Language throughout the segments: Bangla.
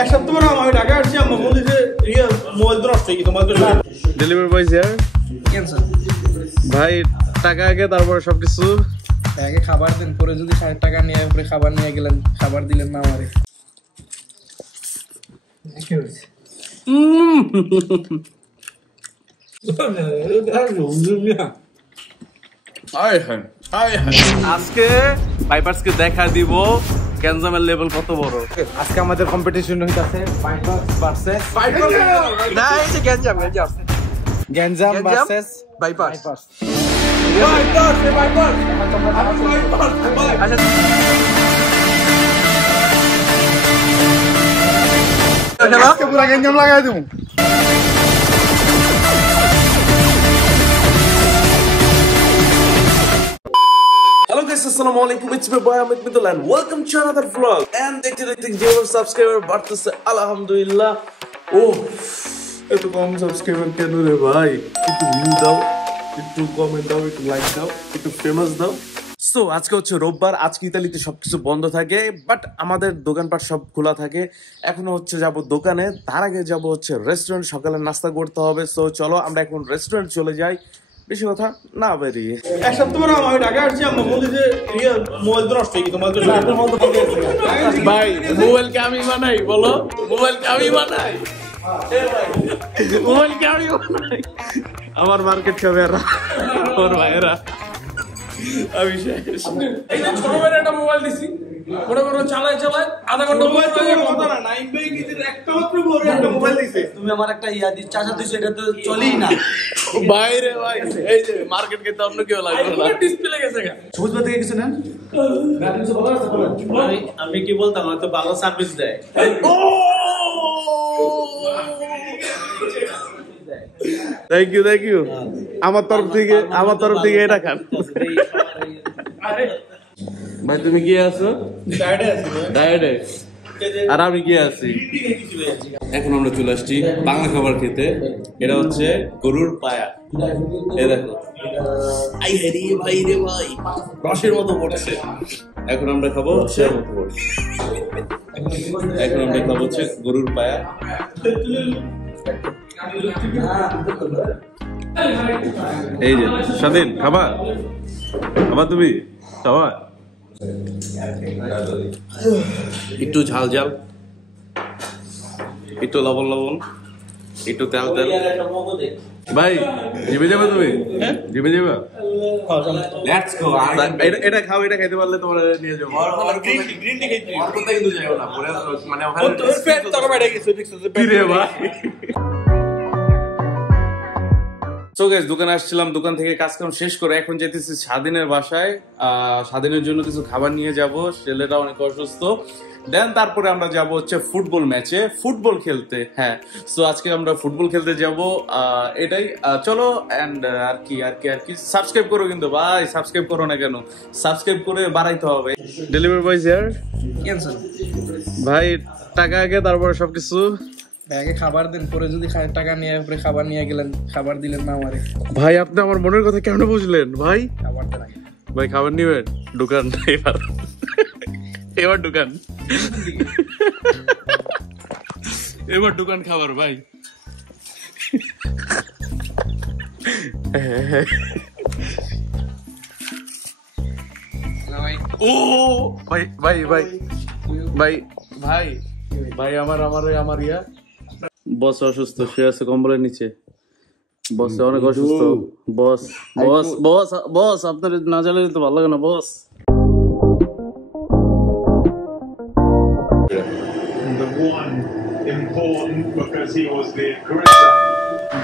এক সপ্তাহ পরে আমি ঢাকা আসছি, আমার বলছে ইয়ে মোবাইল তো নষ্ট হয়ে গেছে, মোবাইল তো ডেলিভারি বয় স্যার ভাই টাকা আগে তারপরে সবকিছু আগে খাবার দেন, পরে যদি 60 টাকা নিয়ে পরে খাবার নিয়ে গেলেন, খাবার দিলেন না আমারে। আজকে বাইপার্সকে দেখা দিব গ্যাঞ্জামের লেভেল কত বড়। আজকে আমাদের কম্পিটিশন হইতাছে বাইপার্স ভার্সেস না, এই যে গ্যাঞ্জাম ভার্সেস বাইপার্স। আজকে পুরো গেঞ্জাম লাগাই দেবো। Hello guys, assalamu alaikum. It's my boy Amit Mitul and welcome to another vlog. And দেখতে যেভাবে সাবস্ক্রাইবার বাড়তেছে আলহামদুলিল্লাহ। ওহ, এত কম সাবস্ক্রাইবার কেন রে ভাই? একটু ভিউ দাও, একটু কমেন্ট দাও, একটু লাইক দাও, একটু ফেমাস দাও। সো আজকে হচ্ছে রোববার, আজকে ইতালিতে সবকিছু বন্ধ থাকে, বাট আমাদের দোকানপাট সব খোলা থাকে। এখনো হচ্ছে যাব দোকানে, তার আগে যাব হচ্ছে রেস্টুরেন্ট, সকালে নাস্তা করতে হবে। সো চলো আমরা এখন রেস্টুরেন্ট চলে যাই, বেশি কথা না বেরিয়ে। এক সপ্তাহ পরে আমি ঢাকা আসছি, আমার বলছে ইয়ে মোবাইল তো নষ্ট হয়ে গেছে, মোবাইল তো ভাই মোবাইলকে আমি বানাই, বলো মোবাইলকে আমি বানাই, মোবাইলকে আমি বানাই। আমার মার্কেট খাবে এরা, ওর ভাইয়েরা। আমি শেষ। এই যে ছোট ভাইয়ের একটা মোবাইল দিছি, মনে করো চালায় আধা ঘন্টা মোবাইল তো কথা না, নাইম ভাই নিজের একটা মাত্র বড় একটা মোবাইল দিছে। তুমি আমার একটা চাচা দিছো, এটা তো চলেই না। বাইরে ভাই এই যে মার্কেট খেতে অন্য কেউ লাগবে না। ডিসপ্লে গেছে গা। সবুজ বাতি কিছু না। আমি কি বলতাম, হয়তো ভালো সার্ভিস দেয়। Thank you. আমার তরফ থেকে এটা খান। ভাই তুমি কি আছো? ডায়েটে। আর আমি কি আছি? এখন আমরা চলে আসছি বাংলা খাবার খেতে। এটা হচ্ছে গরুর পায়া। এই দেখো, আই রে ভাই রে ভাই, রসের মতো পড়ছে। এখন আমরা খাবো রসের মতো পড়ছে। এখন আমরা খাবো হচ্ছে গরুর পায়া। এই যে স্বাধীন, খাবা তুমি খাবা? একটু ঝাল একটু লবণ একটু তেল ভাই, জিমে যাবে তুমি? জিমে যাবে? Let's go. এটা খাও, এটা খাইতে পারলে তোমার নিয়ে যাবো। গ্রিন টি খাইতে কিন্তু যাও না, মানে ওখানে তোর পেট তো বেড়ে গেছে, কি রে ভাই। সো গাইস, দোকানে আসছিলাম, দোকান থেকে কাজকাম শেষ করে এখন যেতেছি স্বাধীনের বাসায়। স্বাধীনের জন্য কিছু খাবার নিয়ে যাব, ছেলেটা অনেক অসুস্থ। দেন তারপরে আমরা যাব হচ্ছে ফুটবল ম্যাচে, ফুটবল খেলতে। হ্যাঁ, সো আজকে আমরা ফুটবল খেলতে যাব, এটাই। চলো এন্ড আর কি সাবস্ক্রাইব করো কিন্তু ভাই, সাবস্ক্রাইব করো না কেন? সাবস্ক্রাইব করে বাড়াইতে হবে। ডেলিভারি বয় স্যার ক্যান্সেল ভাই, টাকা আগে তারপরে সবকিছু। আগে খাবার দেন, পরে যদি 60 টাকা নিয়ে পরে খাবার নিয়ে গেলেন, খাবার দিলেন না আমারে। ভাই আপনি আমার মনের কথা কেমন বুঝলেন ভাই? খাবার দেন আগে। ভাই খাবার নিবেন? দোকান এবার দোকান এবার দোকান খাবার ভাই। ও ভাই ভাই ভাই ভাই ভাই ভাই আমার ইয়া বস অসুস্থ, সে আছে কম্বলের নিচে। বস অনেক অসুস্থ। বস আপনার না জানলে তো ভালো লাগে না বস।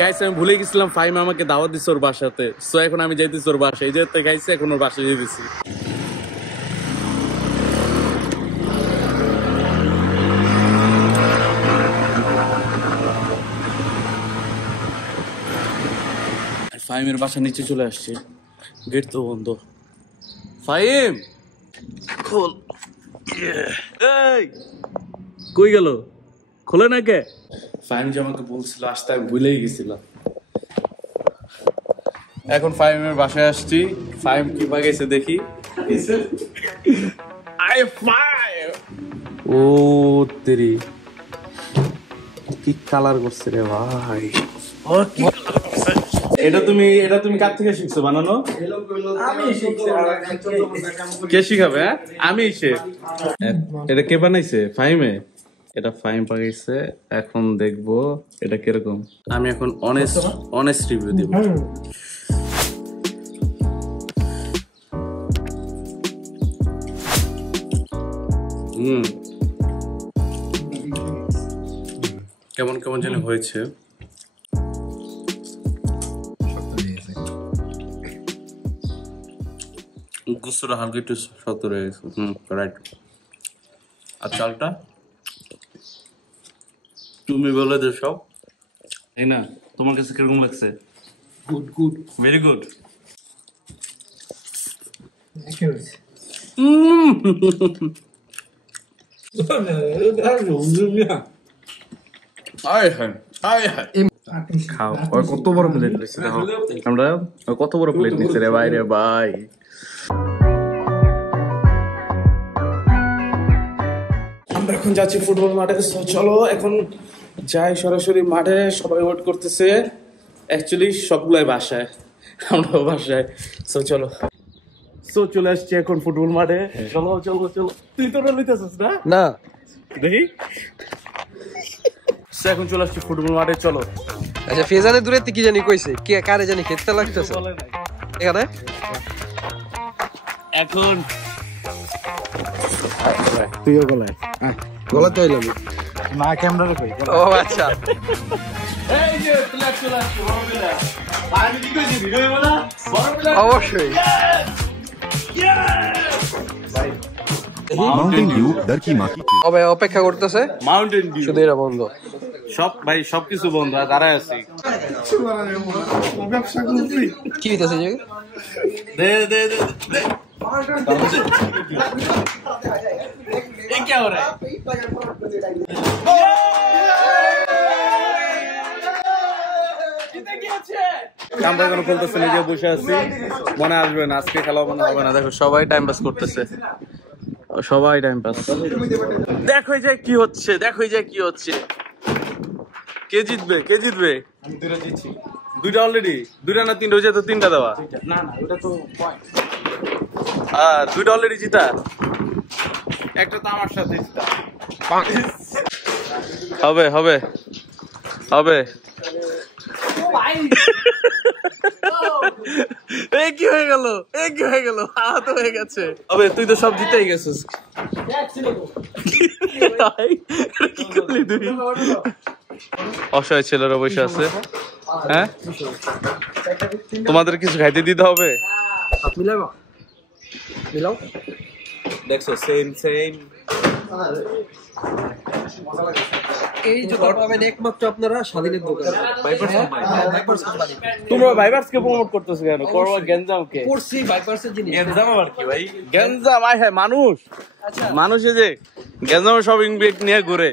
গাইস আমি ভুলে গেছিলাম, ফাইম আমাকে দাওয়াত দিচ্ছে ওর বাসাতে। সো এখন আমি যাইতেছি ওর বাসায়, যেতে গাইছে এখন ওর বাসায় যেতেছি। ফাইমের বাসা নিচে চলে আসছে, গেট তো বন্ধ। ফাইম খোল। এই কই গেল? খোলে না কে? ফাইম যে আমাকে বলছিল আসতে, আমি ভুলেই গেছিলাম। এখন ফাইমের বাসায় আসছি, ফাইম কি বাগাইছে দেখি। ও তেরি কি কালার করছে রে ভাই, এটা তুমি কার থেকে শিখছো বানানো? কে শিখাবে? আমি এটা কে বানাইছে? ফাহিমে। এটা ফাহিম পাকাইছে। এখন দেখবো এটা কিরকম। আমি এখন অনেস্ট রিভিউ দিব। কেমন কেমন যেন হয়েছে। গুস্তটা হালকা একটু শক্ত রয়ে গেছে। রাইট। আর চালটা তুমি বলে দে সব, তাই না? তোমার কাছে কিরকম লাগছে? Good, very good. খাও। কত বড় প্লেট নিচ্ছে দেখো, আমরা কত বড় প্লেট নিচ্ছে রে ভাই, রে ভাই। আমরা এখন যাচ্ছি ফুটবল মাঠে। চলো এখন যাই সরাসরি মাঠে। সবাই ওয়েট করতেছে, অ্যাকচুয়ালি সবগুলাই বাসায়, আমরাও বাসায়। চলো চলে আসছি এখন ফুটবল মাঠে। চলো চলো চলো। তুই তো লইতেছিস না? না দেখি। এখন চলে আসছি ফুটবল মাঠে। চলো। আচ্ছা, ফেজানে দূরে কি জানি কইছে, কে কারে জানি খেতে লাগতেছে এখানে এখন। তুইও গলায় গলাতে হইলাম না, ক্যামেরা কই? ও আচ্ছা, এই যে প্লেট চলে আসছে বড়বেলা। আমি কি কইছি ভিডিও হইব না? বড়বেলা অবশ্যই। মাউন্টেন ডিউ দরকি মাকি তবে অপেক্ষা করতেছে মাউন্টেন ডিউ। শুধু এরা বন্ধ, সব ভাই সবকিছু বন্ধ। দাঁড়ায় আছি। কি হইতেছে যে দে দে দে দে। ये क्या हो रहा है? আমরা এখন খেলতেছে, নিজে বসে আছি। মনে আসবে না আজকে খেলা মনে হবে না। দেখো সবাই টাইম পাস করতেছে, সবাই টাইম পাস। দেখো যে কি হচ্ছে, দেখো যে কি হচ্ছে। কে জিতবে? কে জিতবে? আমি দুটো জিতছি। দুইটা অলরেডি? দুইটা না তিনটা? হয়েছে তো তিনটা দেওয়া। না না, ওটা তো পয়েন্ট। আর দুইটা অলরেডি জিতা, একটা তো আমার সাথে জিতা। হবে হবে হবে। এই কি হয়ে গেল? এই কি হয়ে গেল? আহত হয়ে গেছে। হবে, তুই তো সব জিতেই গেছিস। কি করলি তুই? অসহায় ছেলেরা বসে আছে। হ্যাঁ, তোমাদের কিছু খাইতে দিতে হবে। মিলাও মিলাও। দেখছো সেম সেম। এই জুতা পাবেন একমাত্র আপনারা স্বাধীনের দোকানে, ভাইপারস কোম্পানি। তোমরা ভাইবার্স কে প্রমোট করতেছো কেন? করবা গ্যাঞ্জাম কে? করছি ভাইপারসের জিনিস। গ্যাঞ্জাম আবার কি ভাই? গ্যাঞ্জাম আয় হ্যাঁ, মানুষে যে গ্যাঞ্জাম শপিং ব্যাগ নিয়ে ঘুরে।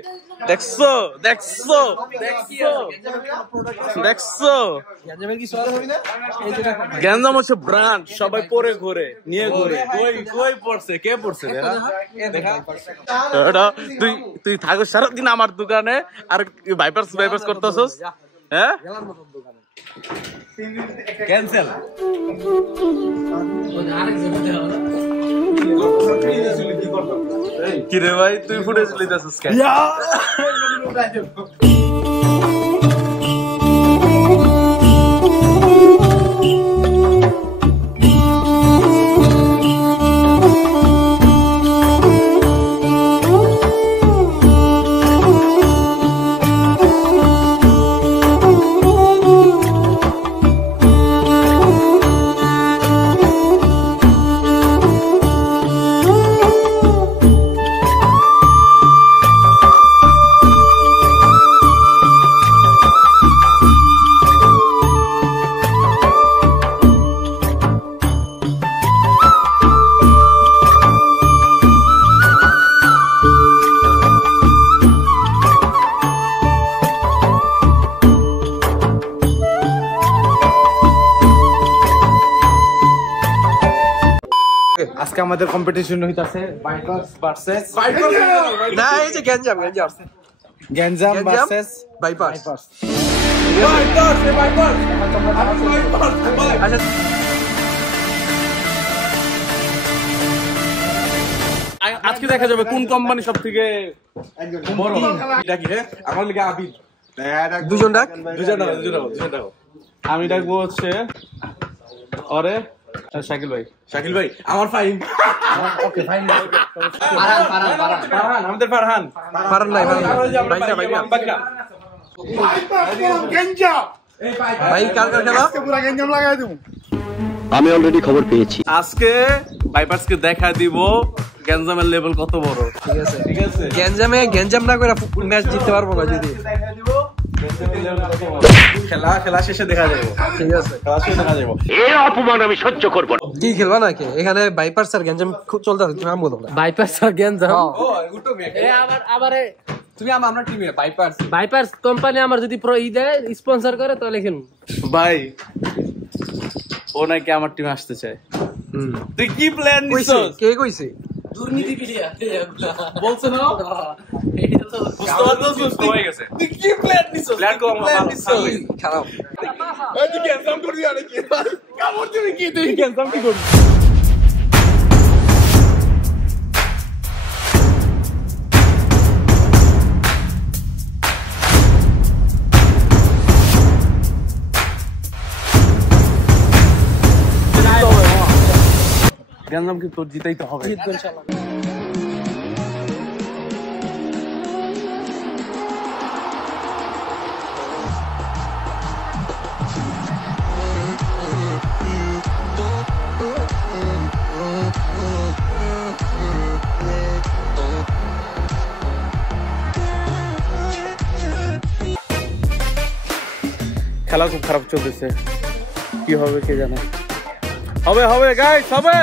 দেখছো দেখছো দেখছো দেখছো। গ্যাঞ্জাম হচ্ছে ব্র্যান্ড, সবাই পরে ঘুরে, নিয়ে ঘুরে। কই পড়ছে? কে পড়ছে? তুই থাকো সারাদিন আমার দোকানে আর ভাইপার্স করতেছস। হ্যাঁ, ক্যান্সেল। কি রে ভাই, তুই ফুটেজ লইতেছিস কেন? আজকে আমাদের কম্পিটিশন হইতাছে ভাইপারস ভার্সেস না, এই যে গ্যাঞ্জাম গ্যাঞ্জাম ভার্সেস বাইপার্স। আজকে দেখা যাবে কোন কোম্পানি সব থেকে বড়। এটা কি রে? আমার লিগে আবিদ। দুজন ডাক। দুজন ডাক। আমি ডাকবো হচ্ছে আরে শাকিল ভাই আমার ফাইন। Okay fine. ফারহান আমাদের ফারহান নাই ভাইয়া। ভাই কার খেলা? আমি অলরেডি খবর পেয়েছি। আজকে বাইপার্সকে দেখা দিব গ্যাঞ্জামের লেভেল কত বড়। ঠিক আছে গ্যাঞ্জাম না করে ম্যাচ জিততে পারবো না যদি। খেলা শেষে দেখা যাবে। ঠিক আছে, খেলা শেষে দেখা যাবে। এই অপমান আমি সহ্য করব না। কি খেলবা নাকি? এখানে বাইপার্স আর গ্যাঞ্জাম খুব চলতে আছে, তুমি বলো না। বাইপার্স আর গ্যাঞ্জাম তুমি আমরা টিমে বাইপার্স কোম্পানি আমার যদি প্রো দেয় স্পন্সর করে তাহলে খেলুন। ভাই ও নাকি আমার টিমে আসতে চায়। তুই কি প্ল্যান নিছিস? কে কইছে? দুর্নীতি প্লেয়ার বলছ না? বুঝতে হয়ে গেছে। তুই কি প্ল্যান নিছিস? প্ল্যান কো আমার খারাপ। এই তুই গ্যাঞ্জাম করবি আর কি? কামড় দিবি কি? তুই গ্যাঞ্জাম কি করবি? গ্যাঞ্জাম কি তোর জিতাইতে হবে। খেলা খুব খারাপ চলতেছে, কি হবে কে জানে। হবে গাইস, হবে।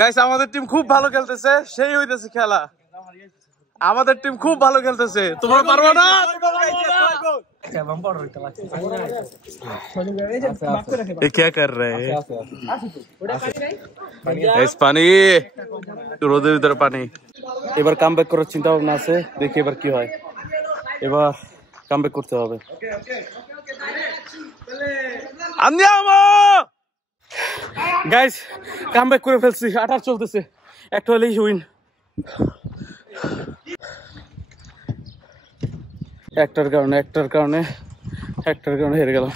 গাইস আমাদের টিম খুব ভালো খেলতেছে, সেই হইতেছে খেলা। আমাদের টিম খুব ভালো খেলতেছে, তোমরা পারবে না। ये क्या कर रहे हैं? পানি রোদের ভিতরে পানি। এবার কামব্যাক করার চিন্তা ভাবনা আছে, দেখি এবার কি হয়। এবার কামব্যাক করতে হবে। আন্দিয়ামো গাইস, কামব্যাক করে ফেলছি। 8 চলতেছে, একটা হলেই উইন। একটার কারণে হেরে গেলাম।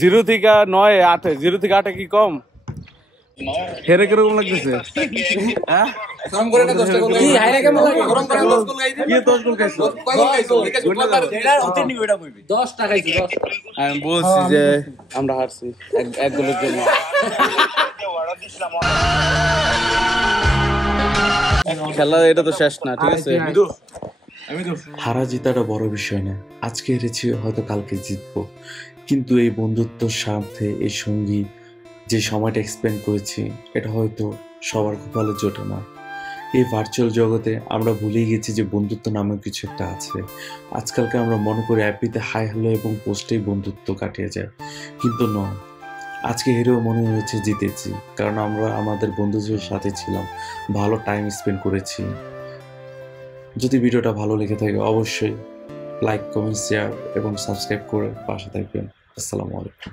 0 থেকে 9 8, 0 থেকে 8 কি কম? হেরে কিরকম লাগতেছে? হ্যাঁ আমি বলছি যে আমরা হারছি এক গোলের জন্য। খেলা এটা তো শেষ না, ঠিক আছে? হারা জিতাটা বড় বিষয় না, আজকে হেরেছি হয়তো কালকে জিতবো, কিন্তু এই বন্ধুত্বর সাথে এই সঙ্গী যে সময়টা এক্সপেন্ড করেছি এটা হয়তো সবার কপালে জোটে না। এই ভার্চুয়াল জগতে আমরা ভুলেই গেছি যে বন্ধুত্ব নামে কিছু একটা আছে। আজকালকে আমরা মনে করি অ্যাপিতে হাই হ্যালো এবং পোস্টেই বন্ধুত্ব কাটিয়ে যায়, কিন্তু নয়। আজকে হেরেও মনে হয়েছে জিতেছি, কারণ আমরা আমাদের বন্ধুদের সাথে ছিলাম, ভালো টাইম স্পেন্ড করেছি। যদি ভিডিওটা ভালো লেগে থাকে অবশ্যই লাইক, কমেন্ট, শেয়ার এবং সাবস্ক্রাইব করে পাশে থাকবেন। আসসালামু আলাইকুম।